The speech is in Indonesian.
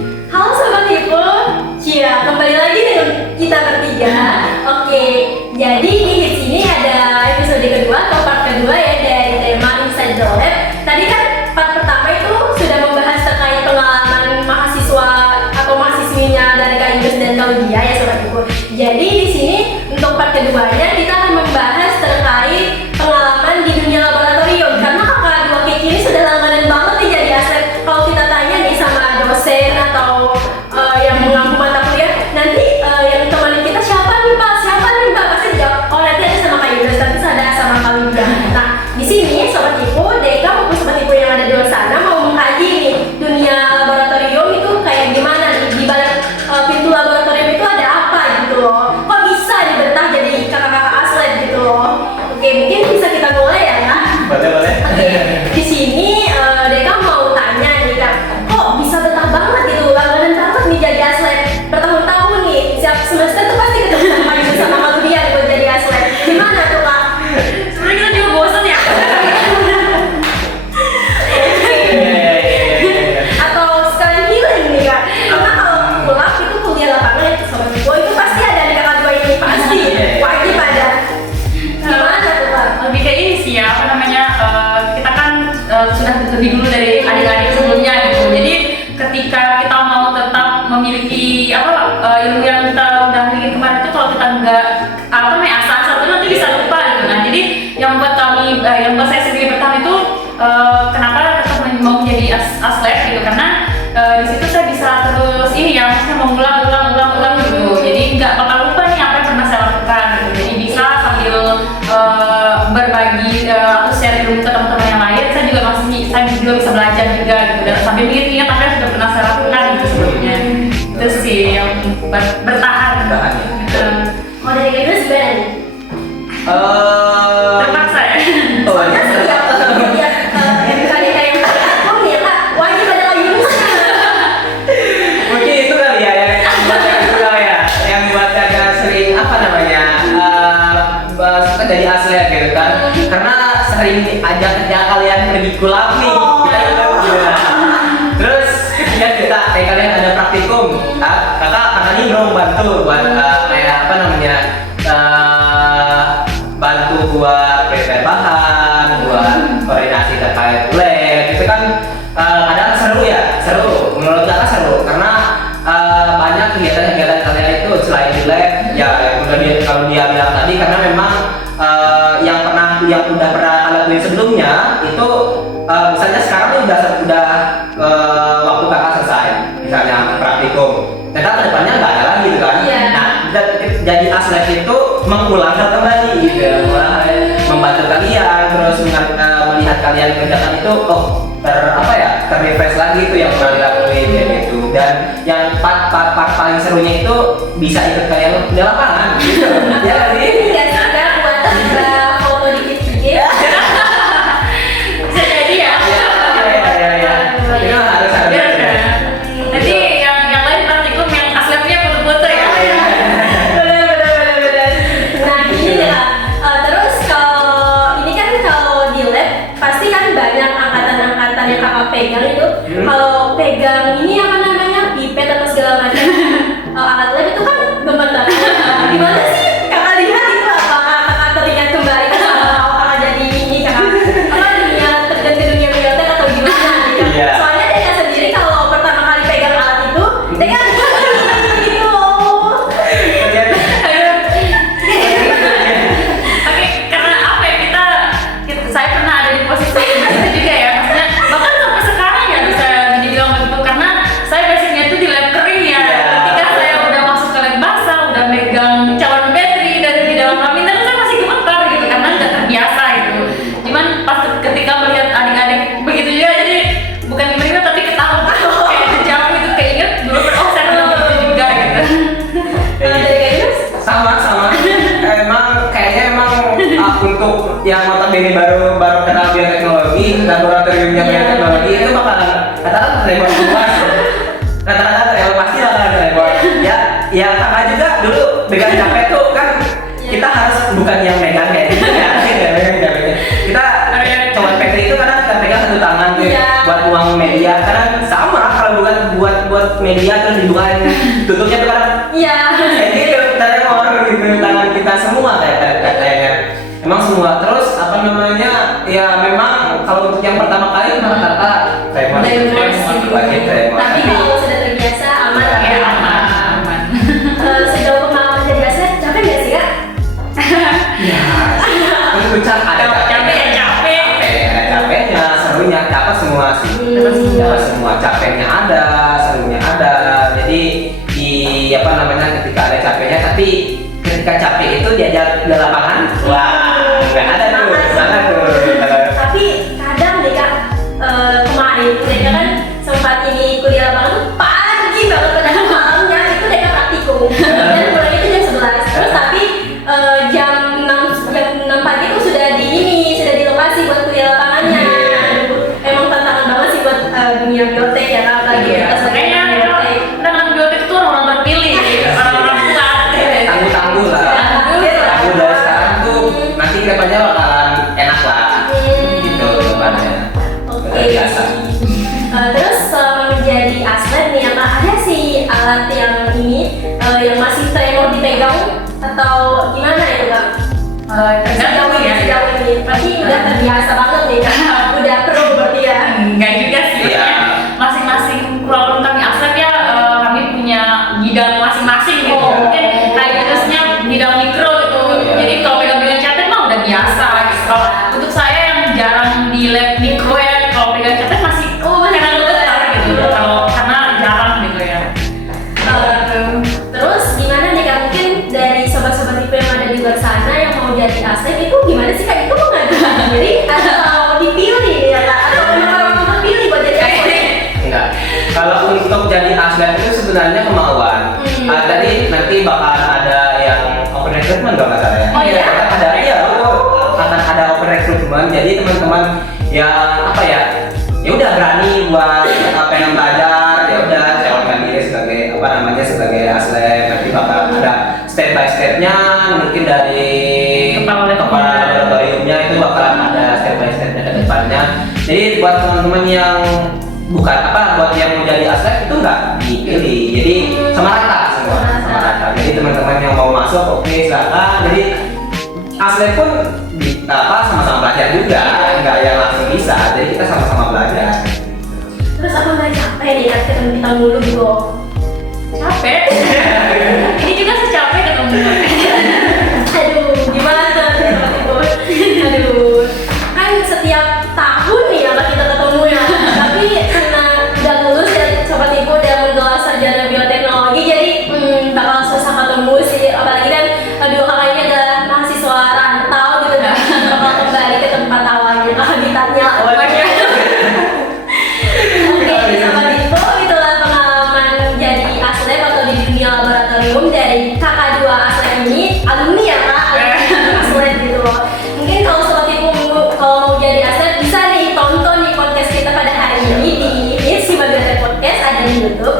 Halo Sobat Hipo, ya kembali lagi dengan kita bertiga. Oke, jadi di sini ada episode kedua atau part kedua ya dari tema Inside the Lab. Tadi kan part pertama itu sudah membahas terkait pengalaman mahasiswa atau mahasiswinya dari Kak Inggris dan Claudia ya Sobat Hipo. Jadi di sini untuk part keduanya kita akan membahas terkait pengalaman di dunia laboratorium. Karena kakak dua Kiki ini sudah langganan banget nih jadi aset. Kalau kita tanya nih sama dosen atau yang mengampu mata kuliah, nanti yang temenin kita siapa nih Pak? Siapa nih Mbak? Pasti dijawab, oh nanti ada sama Kak Yunus, nanti ada sama Kak Linda. Nah, di sini Sobat Hipo, Deka maupun Sobat Hipo yang ada di luar sana mau mengkaji nih dunia laboratorium itu kayak gimana nih, di balik pintu laboratorium itu ada apa gitu loh. Kok bisa dibentang jadi kakak-kakak aslet gitu loh. Oke, mungkin bisa kita mulai ya Kak? Boleh. Oke, di sini Deka mau tanya nih Kak, kok bisa betah banget gitu, langganan banget nih jadi aslet bertahun-tahun nih, setiap semester tuh pasti ketemu sama Yunus sama Claudia buat jadi aslet. Gimana tuh Kak? Sebenarnya kita juga bosan ya. Atau sekalian healing nih Kak? Karena kalau pulang itu kuliah lapangan itu Sobat Hipo itu pasti ada di kakak dua ini, pasti wajib ada. Gimana tuh Kak? Lebih kayak ini sih ya, apa namanya, kita kan sudah lebih dulu dari adik-adik sebelumnya gitu. Jadi ketika kita mau tetap memiliki ilmu yang kita udah miliki kemarin itu, kalau kita nggak asal-asal itu nanti bisa lupa gitu. Nah jadi yang buat kami, yang buat saya sendiri bertahan itu kenapa tetap mau menjadi aslet gitu, karena di situ saya bisa terus ini ya, maksudnya mengulang gitu. Jadi nggak bakal lupa nih apa yang pernah saya lakukan gitu. Jadi bisa sambil berbagi atau share ilmu ke teman-teman yang lain, saya juga bisa belajar juga gitu, dan sambil ingat-ingat apa yang sudah pernah saya lakukan gitu sebelumnya. Itu sih yang bertahan. Gitu. Kalau dari Kak Yunus gimana nih? Terpaksa ya. Soalnya setiap lihat MKDK yang platform nih ya Kak, wajib ada Kak Yunus. Mungkin itu kali ya yang buat agak sering suka jadi aslet gitu kan, karena sering ajak kalian pergi kulap nih. Terus ketika kalian ada praktikum, kakak ini dong bantu buat bantu buat prepare bahan, buat koordinasi terkait lab. Itu kan kadang seru menurut kakak seru karena banyak kegiatan-kegiatan kalian itu selain di lab ya, kalau dia bilang tadi, karena memang yang udah pernah kalian lakuin sebelumnya itu misalnya sekarang ini udah waktu kakak selesai misalnya praktikum, ternyata kedepannya nggak ada lagi gitu kan. Iya. Nah, jadi aslet itu mengulang kembali gitu, membantu kalian, terus melihat kalian kerjakan itu terrefresh lagi itu yang pernah dilakuin kayak gitu. Dan yang part paling serunya itu bisa ikut kalian di lapangan gitu. Ya nggak sih? Iya sih Kak, buat tambah foto dikit-dikit. Bisa jadi ya. Iya. Itu harus ada. Iya kan? Nanti yang lain praktikum yang asletnya foto-foto ya. Bener. Nah gini deh Kak, terus kalau di lab pasti kan banyak angkatan-angkatan yang kakak pegang itu. Kalau pegang ini apa namanya, pipet atau segala macam, angkat lab itu kan gemetar. Gimana sih kakak lihat itu, apakah kakak teringat kembali ke sama kakak jadi ini, kakak terjun ke dunia biotek atau gimana gitu. Iya. Soalnya Deka sendiri kalau pertama kali pegang alat itu, Deka gitu loh. Oke, karena apa ya, saya pernah ada di posisi itu juga ya, maksudnya bahkan sampai sekarang ya bisa dibilang begitu, karena saya basicnya itu di lab kering ya. Ketika saya udah masuk ke lab basah, udah megang calon battery dan di dalam laminar, saya masih gemetar gitu karena nggak terbiasa gitu. Cuman pas ketika melihat adik-adik begitu juga, jadi bukan gimana tapi ketawa kayak terjauh gitu, keinget dulu saya pernah begitu juga gitu. Kalau dari Kak Yunus? Sama emang untuk yang notabene baru kenal bioteknologi, laboratoriumnya bioteknologi itu bakalan katakan repot luas. Kata-kata pasti bakalan repot. Ya kakak juga dulu pegang capek tuh kan, kita harus bukan yang megang kayak gitu ya. Kita coba PT itu kadang kita pegang satu tangan tuh buat uang media, kadang sama kalau bukan buat buat media terus dibukain tutupnya tuh kan Iya. ini tremor gitu tangan kita semua kayaknya. Emang semua. Terus apa namanya? Ya memang kalau untuk yang pertama kali rata-rata tremor. Tremor. Tapi kalau sudah terbiasa aman lah Ya, ya. aman. Sejauh pengalaman jadi atlet capek nggak sih kak? Ya, puncak ada capeknya, serunya dapat semua sih. Dapat semua, capeknya ada, serunya ada. Jadi di apa namanya ketika ada capeknya, tapi ketika capek itu diajak ke lapangan, wah nggak ada tuh, sana tuh. Tapi kadang deh kak, kemarin mereka kan sempat ini kuliah lapangan tuh pagi banget pada malamnya itu mereka praktikum dan mulai itu jam 11. Terus tapi jam 6 pagi tuh sudah di lokasi buat kuliah lapangannya. Aduh, emang tantangan banget sih buat dunia biotek ya kak, apalagi kita sebagai Makanya biotek. dalam biotek itu orang terpilih, orang-orang kuat. Tangguh lah. Tangguh dari sekarang tuh nanti kedepannya bakalan enak lah. Gitu kedepannya. Oke. Biasa. Terus selama menjadi atlet nih apa ada sih alat yang ini yang masih tremor dipegang atau gimana ya kak? Tergantung ya. Sejauh ini pasti udah terbiasa banget nih kak. Udah pro berarti ya. Enggak juga sih. Iya. Masing-masing walaupun kami atlet ya, kami punya bidang masing-masing gitu. Oh. Mungkin kayak jenisnya bidang mikro gitu. Iya. Jadi kalau pegang-pegang catet mah udah biasa gitu. Kalau untuk saya yang jarang di lab mikro ya, kalau pegang catet masih kadang getar gitu. Kalau karena jarang gitu ya. Terus gimana nih kak, mungkin dari sobat-sobat IP yang ada di luar sana yang mau jadi atlet itu gimana sih kak, itu mengajukan diri atau dipilih ya kak, atau memang orang terpilih buat jadi atlet? Enggak. Kalau untuk jadi atlet itu sebenarnya kemauan. Tadi nanti bakalan ada yang open recruitment kalau nggak salah ya. Oh, iya? Ada ya, akan ada open recruitment. Jadi teman-teman yang apa ya, ya udah berani buat pengen belajar, ya udah calonkan diri sebagai apa namanya sebagai atlet. Nanti bakal ada step by stepnya, mungkin dari kepala laboratoriumnya itu bakalan ada step by stepnya ke depannya. Jadi buat teman-teman yang bukan apa buat yang mau jadi atlet itu nggak dipilih, jadi sama rata semua, sama rata. Jadi teman-teman yang mau masuk oke silakan. Jadi atlet pun sama-sama belajar juga, nggak yang langsung bisa. Jadi kita sama-sama belajar. Terus apa nggak capek nih kak ketemu kita mulu gitu? Capek. Ini juga sih capek ketemu. Aduh, gimana tuh sobat ibu? Aduh, kan setiap tahun nih ya kita ketemu ya. Tapi karena udah lulus dan sobat ibu udah menggelar sarjana bioteknologi, jadi bakal susah ketemu sih. Apalagi kan aduh kakaknya adalah mahasiswa rantau gitu kan, bakal kembali ke tempat awalnya, ke habitatnya. Oke, sobat ibu, itulah pengalaman jadi atlet atau di dunia laboratorium dari kakak dua atlet ini, alumni ya kak, alumni atlet gitu loh. Mungkin kalau sobat ibu kalau mau jadi atlet bisa nih tonton nih podcast kita pada hari ini di Hits Hima Biotek Podcast, ada di YouTube.